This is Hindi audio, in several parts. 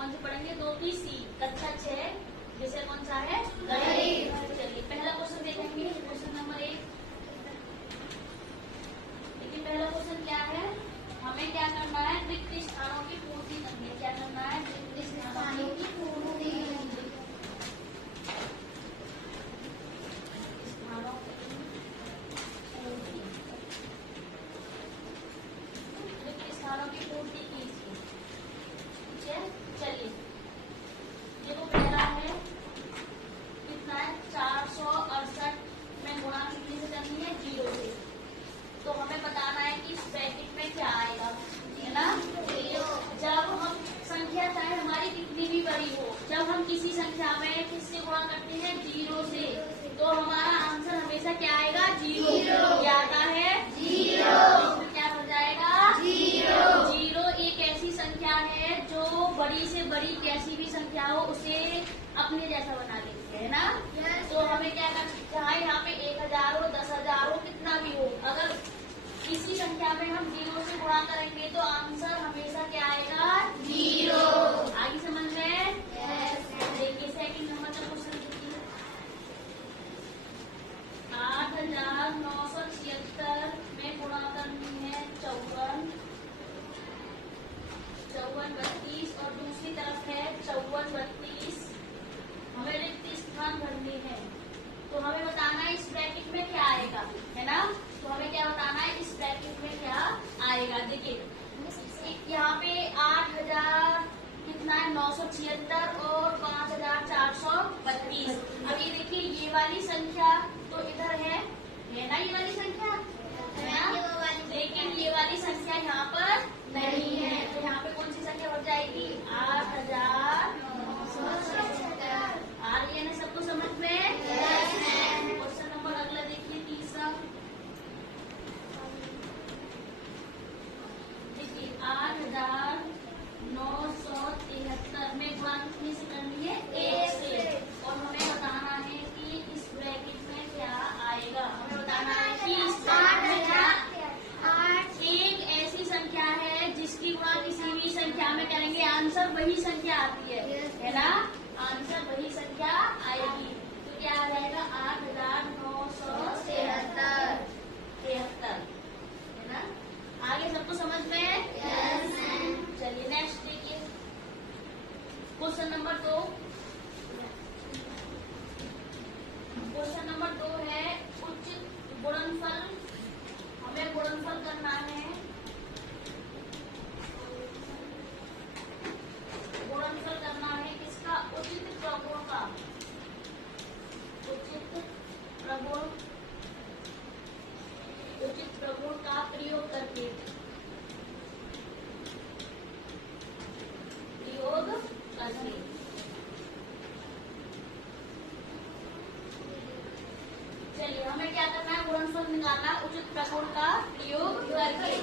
कौन से पढ़ेंगे? 2 की सी, कक्षा 6, विषय कौन सा है? गणित। चलिए पहला क्वेश्चन देखेंगे, क्वेश्चन नंबर 1। देखिए पहला क्वेश्चन क्या है, हमें क्या करना है? रिक्त स्थानों की पूर्ति करनी है। क्या करना है? रिक्त स्थानों की पूर्ति। रिक्त स्थानों की पूर्ति कीजिए। ठीक है, चलिए देखो पहला है कितना है? 468 में गुणा कितने से करनी है? 0 से। तो हमें बताना है कि इस ब्रैकेट में क्या आएगा, है ना? जब हम संख्या चाहे हमारी कितनी भी बड़ी हो, जब हम किसी संख्या में किससे गुणा करते हैं? 0 से, तो हमारा आंसर हमेशा क्या आएगा? 0। क्या आता है? 0। क्या हो जाएगा? 0 एक ऐसी संख्या है जो बड़ी से बड़ी कैसी भी संख्या हो उसे अपने जैसा बना देती है ना? तो हमें क्या करना, चाहे यहाँ पे 1000 हो, 10,000 हो, कितना भी हो, अगर किसी संख्या में हम 0 से गुणा करेंगे तो आंसर हमेशा क्या आएगा? 0। आगे समझ में? देखिए सेकंड नंबर का क्वेश्चन देखिए, 8,976 में गुणा करनी है 54, 32 और दूसरी तरफ है 54, 32। हमें रिक्त स्थान भरनी है, तो हमें बताना है इस ब्रैकेट में क्या आएगा, है ना? तो हमें क्या बताना है इस ब्रैकेट में क्या आएगा। देखिए यहाँ पे 8,000 कितना है? 976 और 5,432। अब ये देखिए ये वाली संख्या तो इधर है ना? ये वाली संख्या है ना, लेकिन ये वाली संख्या यहाँ पर नहीं है, तो यहाँ पे कौन सी संख्या बढ़ जाएगी? 8,976। आ रही है ना सबको समझ में? क्वेश्चन नंबर अगला देखिए, तीसरा। देखिए 8,973 में गुणा कितनी से करनी है? 1 से, और हमें बताना है कि इस ब्रैकेट में क्या आएगा। हमें बताना है कि इस ब्रैकेट में क्या, एक ऐसी संख्या है जिसकी गुणा किसी भी संख्या में करेंगे आंसर वही संख्या आती है ना? आंसर वही संख्या आएगी, तो क्या आ जाएगा? 8,973, है ना? आगे सबको समझ में? चलिए नेक्स्ट देखिए, क्वेश्चन नंबर 2। क्वेश्चन नंबर 2 है उचित गुणनफल। हमें गुणनफल करना है, गुणनफल करना है किसका? उचित प्रगुण का। उचित प्रगुण, उचित प्रगुण का प्रयोग करके, प्रयोग करके। चलिए हमें क्या करना है? गुणनफल निकालना उचित प्रगुण का प्रयोग करके।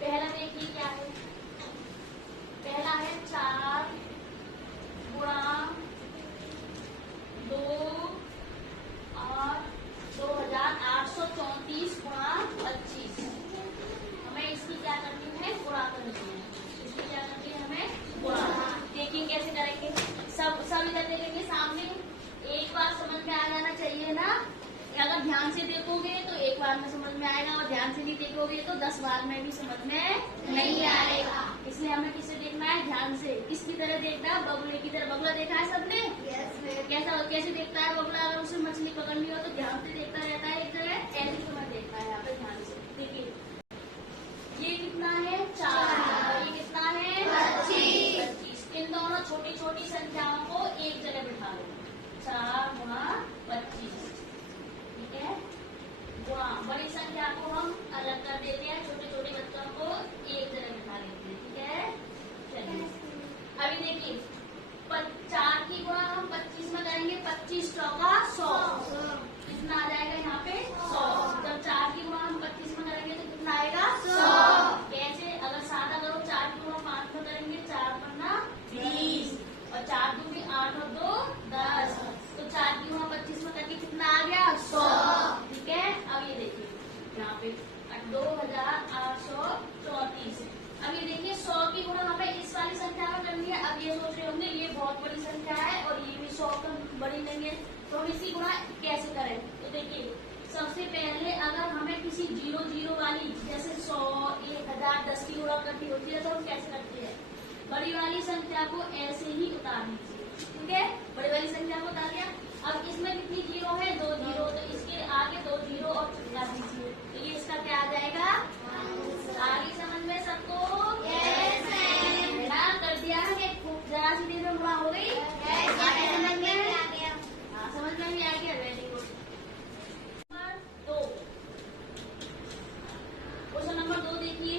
पहला देखिए क्या है, पहला है 4 गुणा 2 और 2,834 गुणा 25। हमें इसकी क्या करनी है? गुणा करनी है। इसकी क्या करनी है? हमें गुणा। देखिए कैसे करेंगे, सब इधर देखेंगे सामने, एक बार समझ में आ जाना चाहिए ना? अगर ध्यान से देखोगे तो एक बार में समझ में आएगा, और ध्यान से नहीं देखोगे तो 10 बार में भी समझ में नहीं आएगा। इसलिए हमें किससे देखना है? ध्यान से। किसकी तरह देखना है? बगुले की तरह। बगुला देखा है सबने? कैसे देखता है बगुला? अगर उसे मछली पकड़नी हो तो ध्यान से देखता रहता है एक जगह, ऐसे समझ देखता है यहाँ पे ध्यान से। देखिए ये कितना है? 4, और ये कितना है? 25। इन दोनों छोटी छोटी संख्याओं को एक जगह बिठा दो, 4 गुणा 25, ठीक है? गुणा बड़ी संख्या को हम अलग कर देते हैं, छोटे छोटे बच्चों को एक जगह बिठा लेते हैं, ठीक है? चलिए अभी देखिए 4 की गुणा हम 25 में करेंगे, 25 चौका 100, कितना आ जाएगा यहाँ पे? 100। जब 4 की गुणा हम 25 में करेंगे तो कितना आएगा? 100। कैसे? अगर सादा करो, 4 की गुणा 5 में करेंगे, 4 पन्ना 20, और 4 दूनी 8 और 2 10, तो 4 की गुणा 25 में करके कितना आ गया? 100, ठीक है? अब ये देखिए यहाँ पे 2,834। अब ये देखिए 100 की गुणा हमें इस वाली संख्या में करनी है। अब ये सोच रहे होंगे ये बहुत बड़ी संख्या है और ये भी 100 कम बड़ी नहीं है, तो हम इसी गुणा कैसे करें। तो देखिए सबसे पहले अगर हमें किसी 0 0 वाली जैसे 100, 1000, 10 की गुणा करनी होती है तो हम कैसे करते हैं, बड़ी वाली संख्या को ऐसे ही उतार दीजिए। ठीक है, बड़ी वाली संख्या को उतार दिया। अब इसमें कितनी 0 है, 2 0, तो इसके आगे 2 0 और चिपका दीजिए, तो ये इसका क्या आ जाएगा, आगे समझ में सबको कर दिया है, जरा सी देर में गुणा हो गई, समझ में आ गया, हाँ समझ में भी आ गया, very good. Number 2, question number 2 देखिए,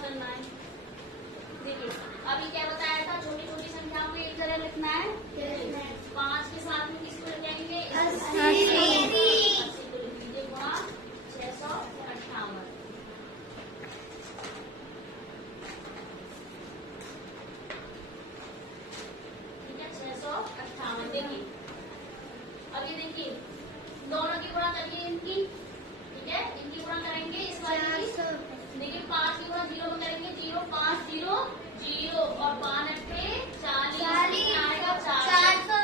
करना है। देखिए अभी क्या बताया था, छोटी छोटी संख्याओं को एक जगह लिखना है, 5 के साथ में किसको लिख जाएंगे, 80 को लिख लीजिए, गुणा 658। ठीक है, 658। देखिए अभी देखिए दोनों की गुणा करिए इनकी, ठीक है, इनकी गुणा करेंगे इस वाले की। देखिए 5 की गुणा 0 में करेंगे, 0 5 0 0 और 5 8 40 आएगा 400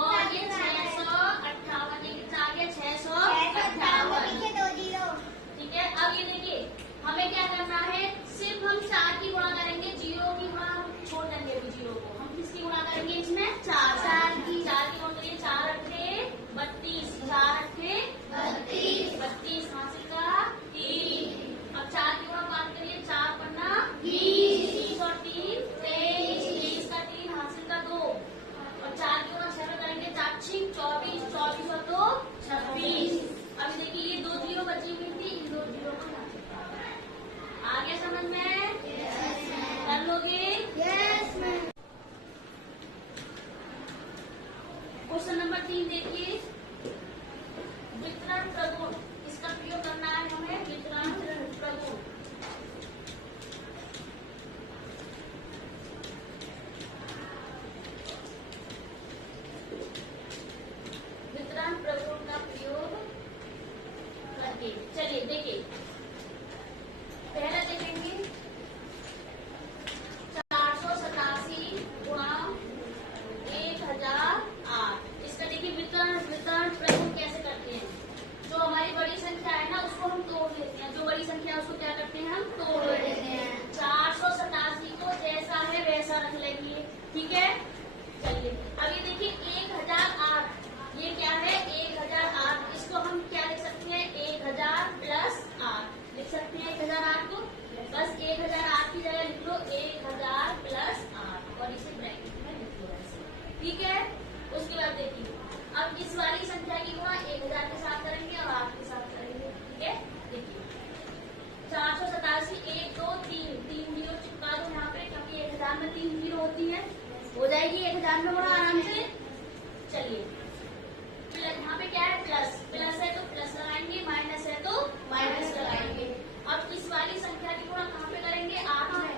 और ये 658, ये कितना आ गया 658। ठीक है, अब ये देखिए हमें क्या करना है, सिर्फ हम 4 की गुणा करेंगे, 0 की गुणा हम छोड़ देंगे, अभी 0 को हम किसकी गुणा करेंगे, इसमें 4 की गुणा करिए, 4 8 32, 4 8 32 हासिल का 3। अब 4 की गुणा 5 करिए, 4 पन्ना 20 और 3 23 का 3 हासिल का 2 और 4 की गुणा 6 करेंगे, 4 6 24 24 और 2 26। अब देखिए ये 2 0 बची हुई थी, इन 2 0 को आगे समझ में कर लोगे। क्वेश्चन नंबर 3 देखिए, वितरण प्रगुण, इसका प्रयोग करना है हमें, वितरण प्रगुण। वितरण प्रगुण का प्रयोग करके चलिए देखिए, पहले देखेंगे 487 गुणा 1008। इसका देखिए वितरण प्रगुण कैसे करते हैं, जो हमारी बड़ी संख्या है ना उसको हम तोड़ देते हैं, जो बड़ी संख्या है उसको क्या करते हैं, हम तोड़ देते हैं। 487 को जैसा है वैसा रख लेंगे, ठीक है। चलिए अब ये देखिए 1008, ये क्या है 1008, इसको हम क्या लिख सकते हैं, 1000 प्लस 8 लिख सकते हैं। 1008 को बस 1008 की जगह लिख लो 1000 प्लस 8 और इसे ब्रैकेट में लिख लो ऐसे, ठीक है। उसके बाद देखिए अब इस वाली संख्या की गुणा 1000 के साथ करेंगे और 8 के साथ करेंगे, ठीक है। देखिए 487 1 2 3 0 चिपका दो यहाँ पे, क्योंकि 1000 में 3 0 होती है, हो जाएगी 1000 में गुणा आराम से। चलिए यहाँ पे क्या है, प्लस है तो प्लस लगाएंगे, माइनस है तो माइनस लगाएंगे। अब इस वाली संख्या की गुणा कहाँ पे करेंगे, 8 में,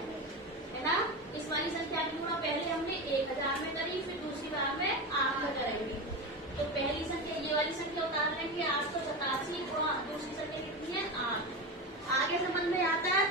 है ना। इस वाली संख्या की गुणा पहले हमने 1000 में करी, फिर दूसरी बार में 8 में करेंगे। तो पहली संख्या ये वाली संख्या उतार लेंगे, 887 गुणा दूसरी संख्या कितनी है 8। आगे समझ में आता है।